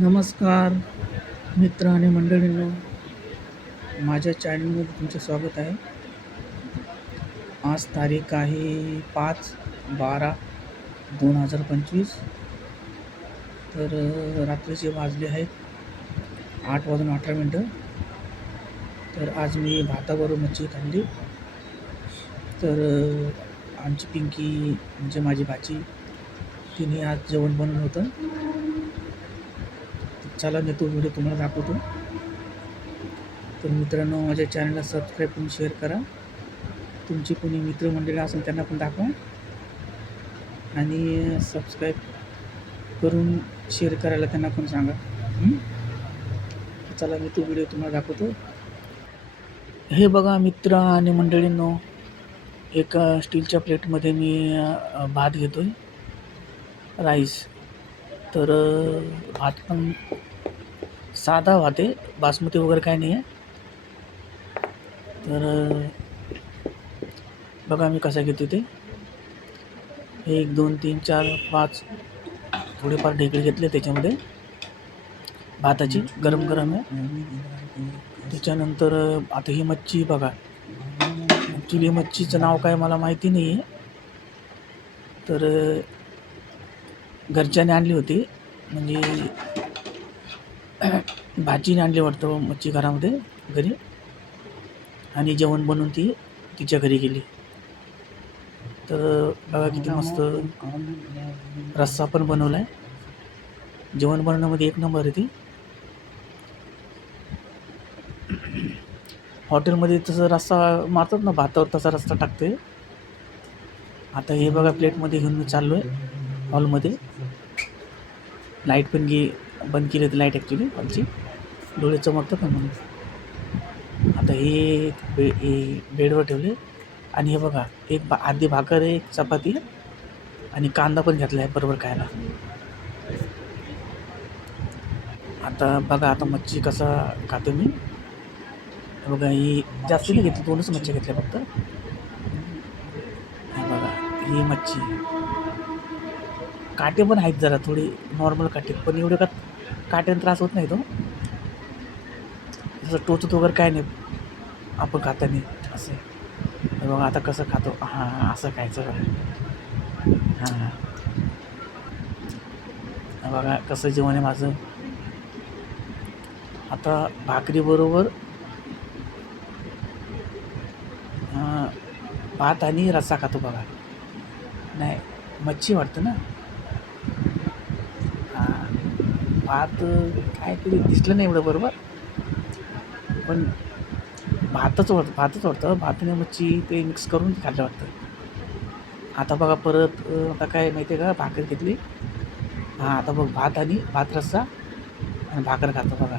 नमस्कार मित्र आणि मंडळींनो, माझ्या चॅनलमध्ये तुमचे स्वागत आहे. आज तारीख आहे 5/12/2025. तर रात्रीचे वाजले आहेत 8:18. तर आज मी भाताबरोबर मच्छी खाल्ली. तर आमची पिंकी म्हणजे माझी भाची, तिने आज जेवण बनवलं होतं. चला मी तो व्हिडिओ तुम्हाला दाखवतो. तर मित्रांनो, माझ्या चॅनलला सबस्क्राईब करून शेअर करा. तुमची कोणी मित्रमंडळी असेल त्यांना पण दाखवा आणि सबस्क्राईब करून शेअर करायला त्यांना पण सांगा. चला मी तो व्हिडिओ तुम्हाला दाखवतो. हे बघा मित्र आणि मंडळींनो, एका स्टीलच्या प्लेटमध्ये मी भात घेतोय, राईस. तर भात पण साधा भात आहे, बासमती वगैरे काही नाही आहे. तर बघा मी कसा घेतो ते. 1 2 3 4 5 थोडेफार ढेकळे घेतले त्याच्यामध्ये भाताची, गरम गरम आहे. त्याच्यानंतर आता ही मच्छी बघा, ॲक्च्युली मच्छीचं नाव काय मला माहिती नाही आहे. तर घरच्याने आणली होती, म्हणजे भाजीने आणली वाटतं मच्छी घरामध्ये घरी, आणि जेवण बनवून ती तिच्या घरी गेली. तर बघा किती मस्त रस्सा पण बनवला आहे. जेवण बनवण्यामध्ये एक नंबर आहे ती. हॉटेलमध्ये तसं रस्सा मारतात ना भातावर, तसा रस्सा टाकते. आता हे बघा प्लेटमध्ये घेऊन मी चाललो आहे हॉलमध्ये. लाईट पण बंद केली होती, लाईट ॲक्च्युली आमची, डोळे चमकतात ना म्हणून. आता हे बेडवर ठेवले, आणि हे बघा अर्धी भाकर आहे, एक चपाती आणि कांदा पण घेतला आहे बरोबर खायला. आता बघा, आता मच्छी कसा खातो मी. बघा ही जास्त नाही घेतली, 2च मच्छी घेतल्या फक्त. हे बघा ही मच्छी, काटे पण आहेत जरा थोडी, नॉर्मल काटे, पण एवढे का काट्याने त्रास होत नाही तो. जसं टोचत वगैरे काय नाही आपण खाताना असं. हे बघा आता कसं खातो. हां, असं खायचं बघा. हां, बघा कसं जेवण आहे माझं. आता भाकरीबरोबर भात आणि रस्सा खातो बघा. नाही, मच्छी वाटतं ना. भात काय तरी दिसलं नाही एवढं बरोबर, पण भातच वाटतं. भात आणि मच्छी ते मिक्स करून खाल्लं वाटतं. आता बघा परत आता काय माहिती आहे का, भाकर घेतली. हां, आता बघ भात रस्सा आणि भाकर खातो बघा.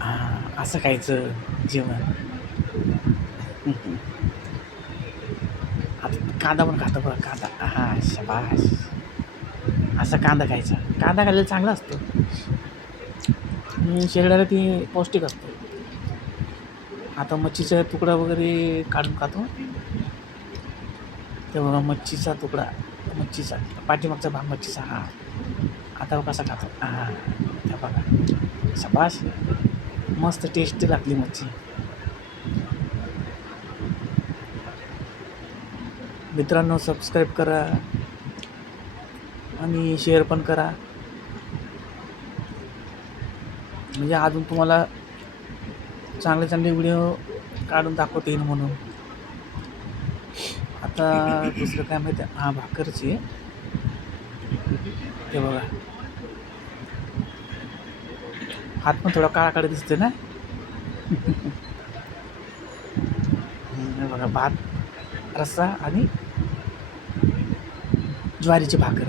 हां, असं खायचं जेवण. आता कांदा पण खातो बघा, कांदा. हां, शाबास. असा कांदा खायचा. कांदा खाल्लेला चांगला असतो आणि शरीराला ती पौष्टिक असतो. आता मच्छीचा तुकडा वगैरे काढून खातो. ते बघा मच्छीचा तुकडा, मच्छीचा पाठीमागचा भाग मच्छीचा. हां, आता कसा खातो. हां, त्या बघा, शाबास. मस्त टेस्टी लागली मच्छी. मित्रांनो, सबस्क्राईब करा आणि शेअर पण करा, म्हणजे अजून तुम्हाला चांगले चांगले व्हिडिओ काढून दाखवता येईल म्हणून. आता दुसरं काय माहिती आहे. हां, भाकरची आहे ते बघा. हात पण थोडा काळाकडे दिसते ना. हे बघा भात, रस्सा आणि ज्वारीची भाकर.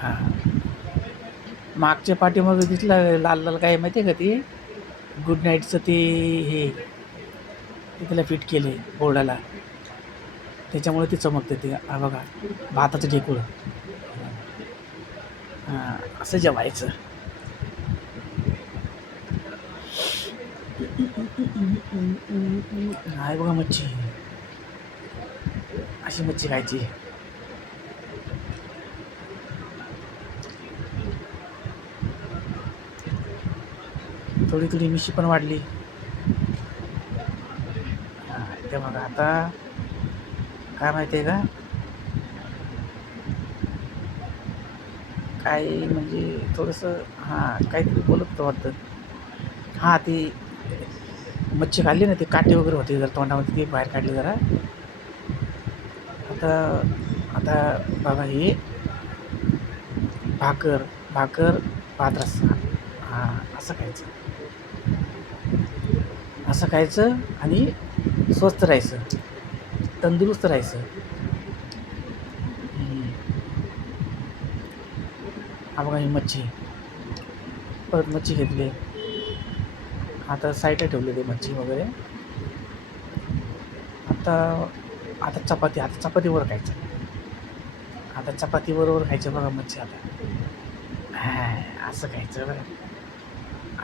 हां, मागच्या पाठीमागे दिसलं लाल लाल, काय माहिती आहे का, ते गुड नाईटचं ते हे त्याला फिट केले बोर्डाला, त्याच्यामुळे ते चमकते ते. हा बघा भाताचं ढेकूळ. हां, असं जेवायचं. आहे बघा मच्छी, अशी मच्छी खायची. थोडी थोडी मिशी पण वाढली. हां, ते बघा आता काय माहिती आहे का, काय म्हणजे थोडंसं काहीतरी बोलत होतं वाटतं. ती मच्छी खाल्ली ना, ते काटे वगैरे होते जरा तोंडामध्ये, ते बाहेर काढले जरा. आता आता बघा हे भाकर भाकर भात रस्सा. असं खायचं, असं खायचं आणि स्वस्त राहायचं, तंदुरुस्त राहायचं. हा बघा ही मच्छी, परत मच्छी घेतली. आता साईडला ठेवले ते मच्छी वगैरे. आता आता चपातीवर खायचं. आता चपातीबरोबर खायचं बघा मच्छी आता. असं खायचं बघा,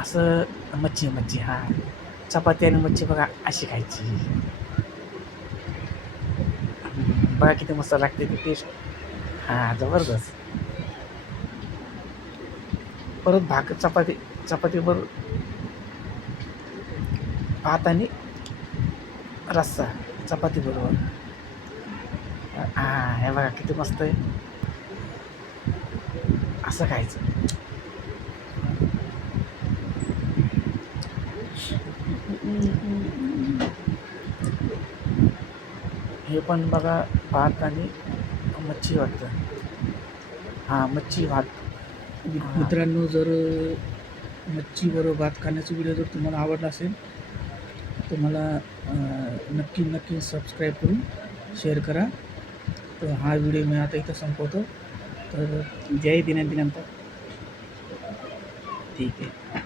असं मच्छी चपाती आणि मच्छी बघा अशी खायची. बघा किती मस्त लागते ती टेस्ट. जबरदस्त. परत भाकर चपातीबरोबर भात आणि रस्सा चपातीबरोबर. हे बघा किती मस्त आहे. असं खायचं. हे पण बघा भात आणि मच्छी वाटतं. मच्छी भात. मित्रांनो, जर मच्छीबरोबर भात खाण्याचा व्हिडिओ जर तुम्हाला आवडला असेल तर मला नक्की सबस्क्राईब करून शेअर करा. तर हा व्हिडिओ मी आता इथं संपवतो. तर जय दिनांत. ठीक आहे.